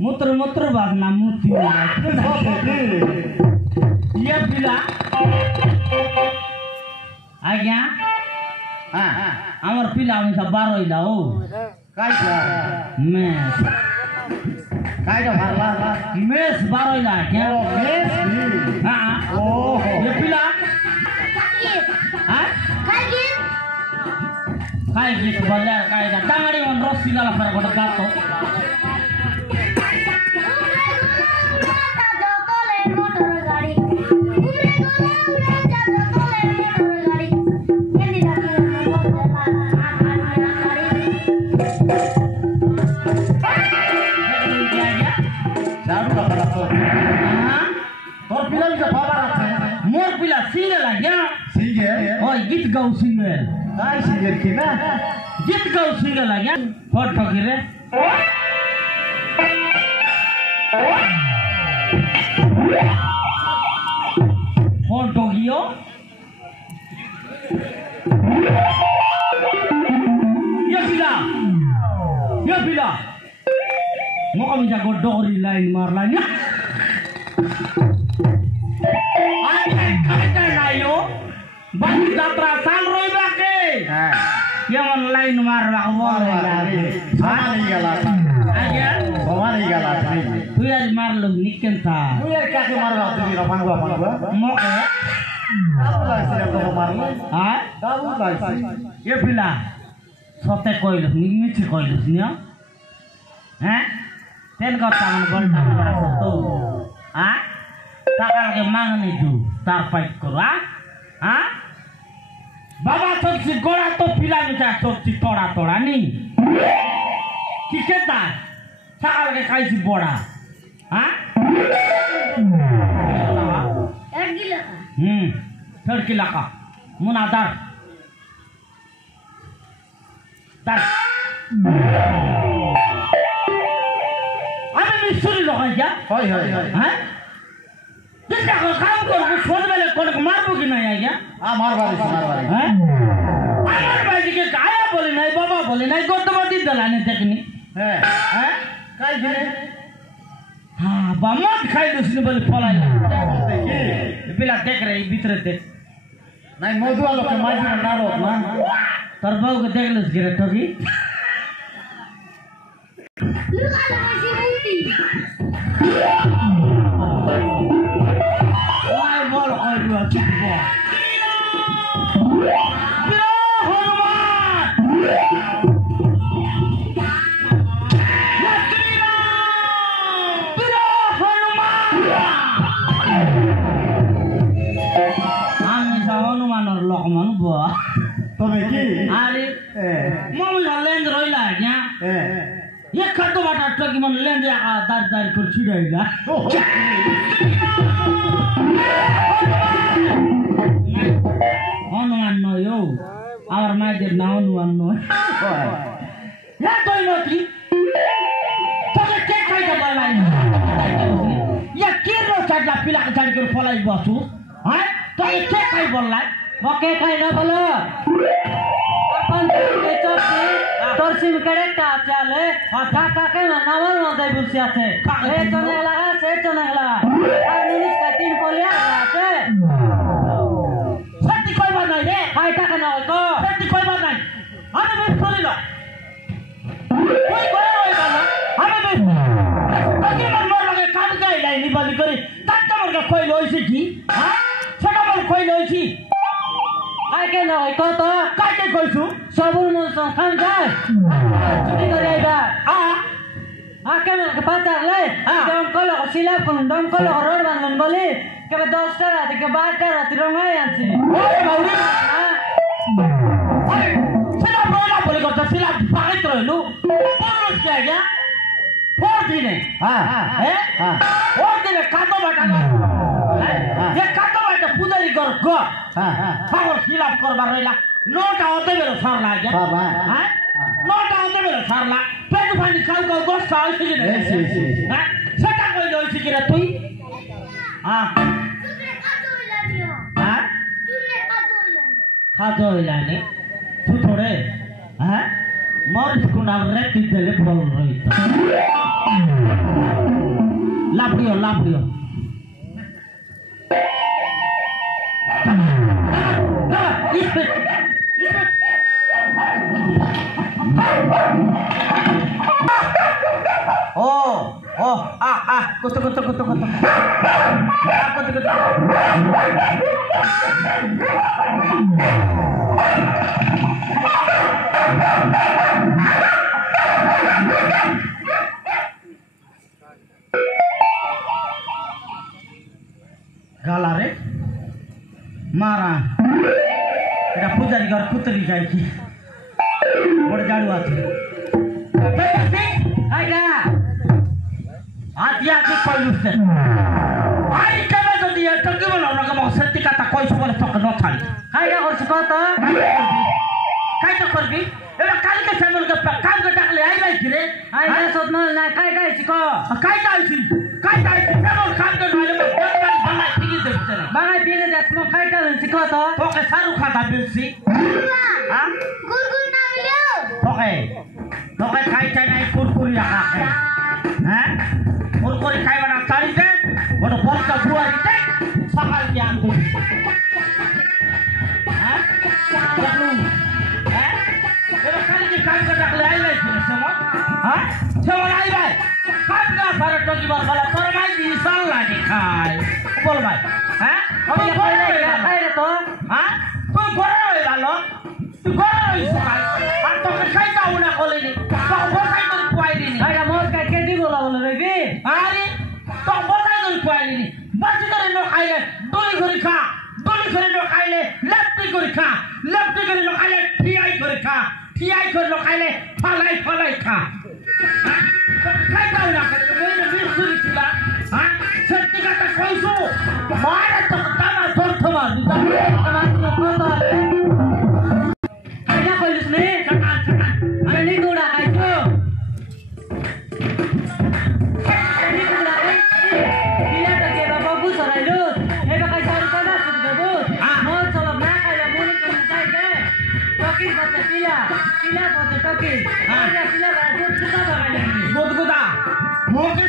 मूत्र मूत्र भागना मूर्ति ये पिला आज्ञा आमर पिला हम सब 12 इला हो काय मैं काय का मारला मेस 12 इला क्या मेस हां ओहो ये पिला हां काय गीत बोलला काय का टांगडी मन रस्सी लाला फरक पडत जातो मोर पिला सिंगल है क्या सिंगल ओए गीत गाऊ सिंगल काय सिंगल की ना गीत गाऊ सिंगल है क्या फोटो की रे फोटो कियो ये पिला मोका मिसा को डोरी लाइन मार लाइन आयो बस यात्रा साल रोई बाके ये मन लाइन मार बा बोल सामान गला आज्ञा सामान गला तू यार मार लो निकन था तू यार क्या के मार बा तू रफांगवा मोके काबू लाइसी तो मार लो हां काबू लाइसी ये पिला सते कोइल मिछि कोइल निया हैं तेन करता मन बोलता तो हां टाका के मांग नहीं दू तार पाइप करो हां बाबा सबसे गोड़ा तो पिला में जा सबसे तोड़ा तोड़ा नहीं की कहता टाका के खाई सी बोड़ा हां एक किलो थर्ड किलो का मुनादार तार अबे मिस्त्री लोग हैं क्या हाय हैं किसका काम करो छोड़ वाले कौन को मार बोगी नहीं आया हां मार वाले हैं मार बाजी के आया बोले नहीं बाबा बोले नहीं गोतमती दलाने देखनी हैं काय गिरे हां बामत खाई दुसने बोले फला देखी बिला देख रहे भीतर देख नहीं मधु वालों के माजी में ना रोक ना तरबाऊ के देख लस गिरे ठगी लुका लगा सी ये खतो बाटा टकी मन लेंदे आ दार दार कर छिड़ाइला আমার মায়েদের নাও নুয়ান নয় না তুই নতি তোকে কে খাইতে বললাই ইয়া কে নো চাটলা পিলা চাট করে ফলাই বসু হ্যাঁ তোকে কে খাই বললাই ওকে খাই না বলো তোর সিম কার্ডটা চালে কাকাকে নামাল মাথায় বসে আছে এই চনে লাগা সে চনে লাগা আর নিনিস কা তিন পলিয়া আছে সত্যি কইবা নাই রে খাই টাকা না তো সত্যি কইবা নাই আমি বেশ করি না কই করে ওই বালা আমি বেশ তোকে মর লাগে কাম গাই নাই নিবালি করে তাকটা মরকে কই লইছি কি হ্যাঁ সেটা বল কই লইছি আইকে না ওই কত কাকে কইছু সবুর মন খান যায় চুরি করে আইবা কেমন পাচার লে দম কল সিলাপ করুন দম কল রোড বান্ধন বলি কেবে 10টা রাতে কে 12টা রাতে রঙাই আনছি বাউরি সিলাপ বলা বলি কথা সিলাপ পাইত রইলু পরশ কে আগে ফোর দিনে ফোর দিনে কাটো বাটা যে কাটো বাটা পূজারি কর গ পাগল সিলাপ করবার রইলা নোটা হতে বেরো সারলা আগে হ্যাঁ নোটা হতে বেরো সারলা পেট পানি খাও খাও গোস্ত হইছে কি না হ্যাঁ সেটা কইলে হইছে কি রে তুই হ্যাঁ হ্যাঁ খাতো হইলানি তুই থোড়ে হ্যাঁ মরিচ কুনাল রে তুই দিলে বল রইত লাভড়িও লাভড়িও কত কত কত কত কত কত গালা রে মারা এটা পূজারি ঘর পুতরি যায় কি বড় জাড়ু আছে আইগা আদিয়া কি কইলুছে আই কেবে যদি এটা কি বল না কম সত্যি কথা কইছ বলে তোকে ন ছাড়ি আইগা করছ কত কাই তো করবি এবার কালকে ফ্যামিলি কে কাম কে ডাকলে আইবাই কি রে আইগা সদন না কাই শিখ কাই আইছি ফ্যামিলি কাম কে নইলে বাঙাই ফিগে দেবছে না বাঙাই ফিগে দেছ মো কাই শিখ তো তোকে সারু খাতা বেশি হ্যাঁ কুরকুর না হইলো তোকে খাই চাই নাই কুরকুরি রাখা হ্যাঁ কুরকুরি খাইবা না চাই দে বড় বলটা বুয়ারি দে সকাল কি আনতে হ্যাঁ দেখলু হ্যাঁ এবার কালকে কাম কে ডাকলে আইবাই কি সময় হ্যাঁ সময় আইবাই কাম না সারা টকিবার বলা তোর ভাই বিশাল লাগে খাই বল ভাই হ্যাঁ আমি খাই রে তো হ্যাঁ তুই ঘরে রই ভালো তুই ঘরে রই সকাল আর তোকে খাইতা উনা কলিনি তো বসাই করে কুয়াইলিনি আরে মোর কাই কে দি বলা বলে রইবি আরে তো বসাই করে কুয়াইলিনি বাজি করে ন খাইলে দলি করে খা দলি করে ন খাইলে লেপটি করে খা লেপটি করে ন খাইলে ঠিয়াই করে খা ঠিয়াই করে ন খাইলে ফালাই ফালাই খা খাইতা উনা করে মেরে বিশুরি ছিলা হ্যাঁ সত্যি কথা কইছো মারে তো তামা ধরতো মার দিতা আমার কত আইনা কইলিস নে আমি নি গোড়া খাইছো নি গোড়া বিলাটা কে বাবা বুঝরাইলো এবা কাই সারি কাদা দেবো মোর চলো না খাইলা মনি কোন চাইবে টকি বতে পিলা পিলা বতে টকি আরে পিলা বাড়ি দুধ বাগালে দুধ গুদা মোকে